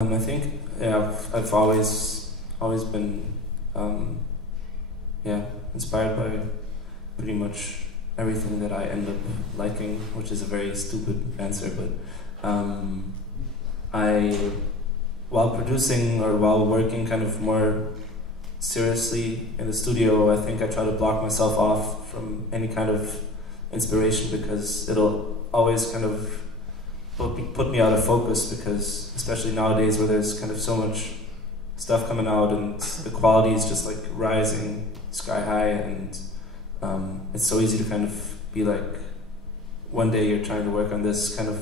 I think I've always been inspired by pretty much everything that I end up liking, which is a very stupid answer, but I, while producing or while working kind of more seriously in the studio, I think I try to block myself off from any kind of inspiration, because it'll always kind of put me out of focus, because especially nowadays where there's kind of so much stuff coming out and the quality is just like rising sky high, and it's so easy to kind of be like, one day you're trying to work on this kind of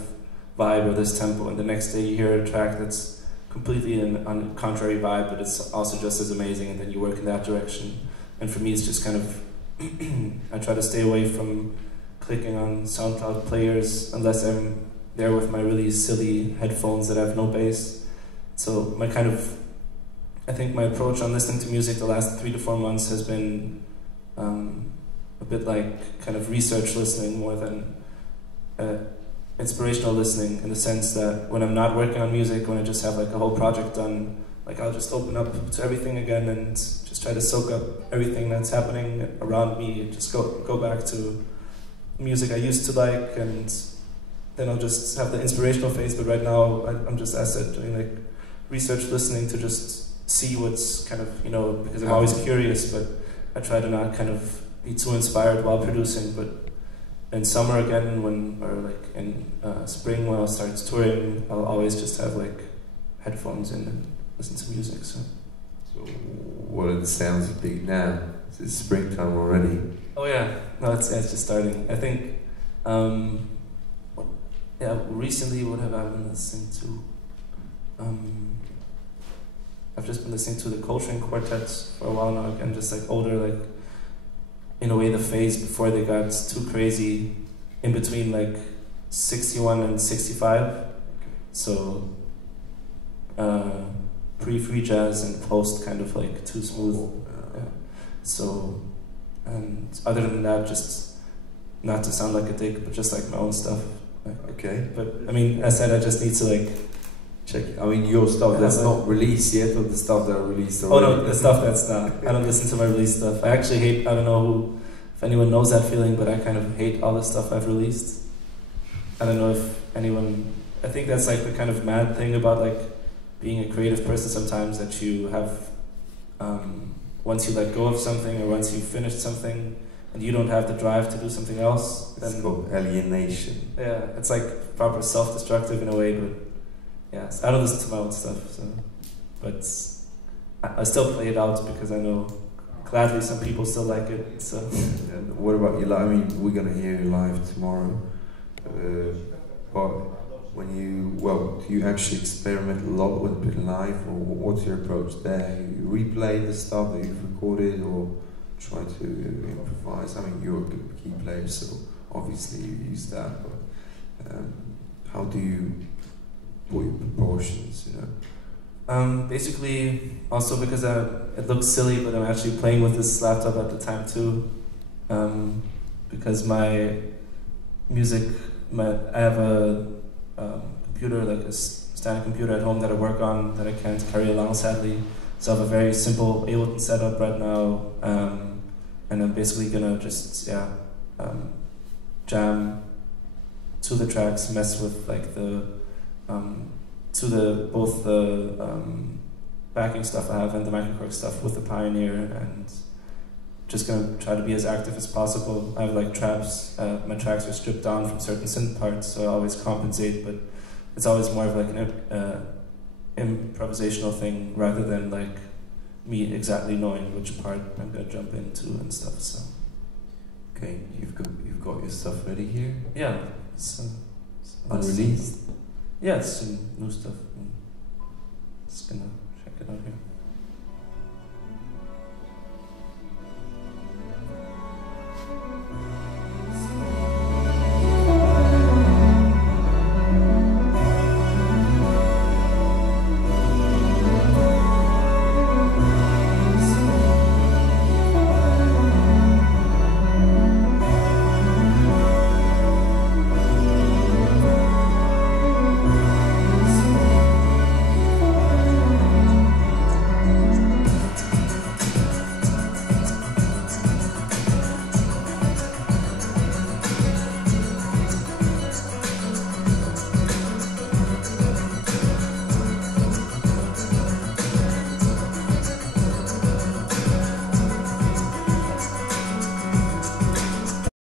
vibe or this tempo, and the next day you hear a track that's completely on a contrary vibe, but it's also just as amazing, and then you work in that direction. And for me it's just kind of I try to stay away from clicking on SoundCloud players unless I'm there with my really silly headphones that have no bass. So I think my approach on listening to music the last 3 to 4 months has been a bit like kind of research listening more than inspirational listening, in the sense that when I'm not working on music, when I just have like a whole project done, like I'll just open up to everything again and just try to soak up everything that's happening around me, just go back to music I used to like, and then I'll just have the inspirational phase. But right now I'm just, as I said, doing like research listening to just see what's kind of, because I'm always curious, but I try to not kind of be too inspired while producing. But in summer again, or like in spring when I'll start touring, I'll always just have like headphones in and listen to music. So what are the sounds you pick now? Is it springtime already? Oh yeah, no, it's just starting. I think, recently what have I been listening to? I've just been listening to the Coltrane quartets for a while now, again, just like older, like in a way the phase before they got too crazy, in between like 61 and 65. So pre-free jazz and post kind of like too smooth. Yeah. So, and other than that, just not to sound like a dick, but just like my own stuff. Okay. But I mean, as I said, I just need to like check. I mean, your stuff that's not released yet, or the stuff that are released already? Oh no, the stuff that's not. I don't listen to my released stuff. I actually hate, I don't know if anyone knows that feeling, but I kind of hate all the stuff I've released. I don't know if anyone, I think that's like the kind of mad thing about like being a creative person sometimes, that you have, once you let go of something, or once you finish something, and you don't have the drive to do something else, then it's called alienation. Yeah, it's like proper self-destructive in a way, but yeah, I don't listen to my own stuff, so, but I still play it out because I know gladly some people still like it. So. And what about you? I mean, we're gonna hear you live tomorrow, but when do you actually experiment a lot with it live, or what's your approach there? You replay the stuff that you've recorded, or try to improvise? I mean, you're a good key player, so obviously you use that, but how do you put your proportions, Basically, also because it looks silly, but I'm actually playing with this laptop at the time too, because my music, I have a computer, like a standard computer at home that I work on, that I can't carry along sadly, so I have a very simple Ableton setup right now, and I'm basically gonna just jam to the tracks, mess with like both the backing stuff I have and the microKORG stuff with the Pioneer, and just gonna try to be as active as possible. I have like traps, my tracks are stripped down from certain synth parts, so I always compensate, but it's always more of like an improvisational thing, rather than like me exactly knowing which part I'm gonna jump into and stuff. So okay, you've got your stuff ready here? Yeah, unreleased? Yeah, it's some new stuff.